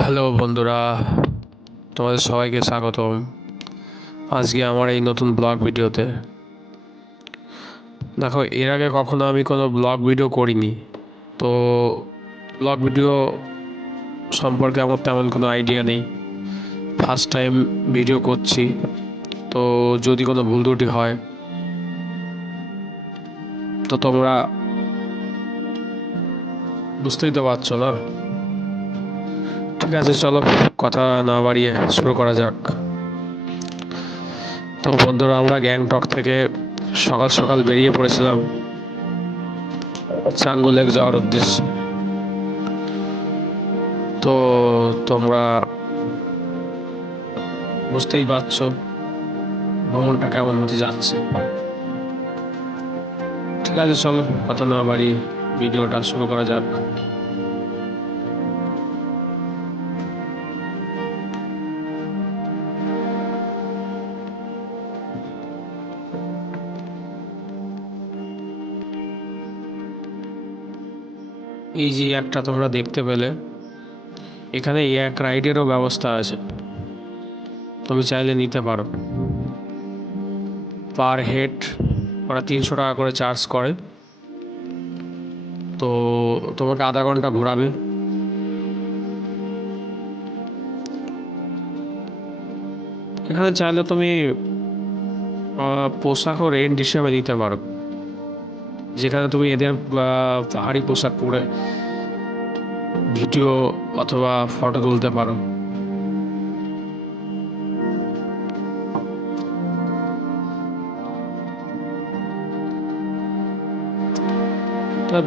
Hello বন্ধুরা, তোমাদের সবাইকে স্বাগতম। আজকে আমার এই নতুন ব্লগ ভিডিওতে। দেখো, এর আগে কখনো আমি কোনো ব্লগ ভিডিও করিনি। তো ব্লগ ভিডিও সম্পর্কে আমার তেমন কোনো আইডিয়া নেই। ফার্স্ট টাইম ভিডিও করছি। তো যদি কোনো ভুল ত্রুটি হয়, তো তোমরা বুঝতেই তো পারছ না? ঠিক আছে, চলো কথা না বাড়িয়ে শুরু করা যাক। তো বন্ধুরা, আমরা গ্যাংটক থেকে সকাল সকাল বেরিয়ে পড়েছিলাম চাঙ্গু লেক যাওয়ার উদ্দেশ্যে। তো তোমরা বুঝতেই পারছ ভ্রমণটা কেমন হতে যাচ্ছে। ঠিক আছে, চলো কথা না বাড়িয়ে ভিডিওটা শুরু করা যাক। এই যে একটা তোমরা দেখতে পেলে, এখানে এক রাইডেরও ব্যবস্থা আছে। তুমি চাইলে নিতে পারো। পার হেড ওরা তিনশো টাকা করে চার্জ করে। তো তোমাকে আধা ঘণ্টা ঘোরাবে। এখানে চাইলে তুমি পোশাকও রেন্ট হিসেবে নিতে পারো। যেখানে তুমি এদের পাহাড়ি পোশাক পরে ভিডিও অথবা ফটো তুলতে পারো।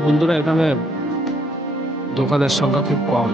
বন্ধুরা, এখানে দোকানের সংখ্যা খুব কম।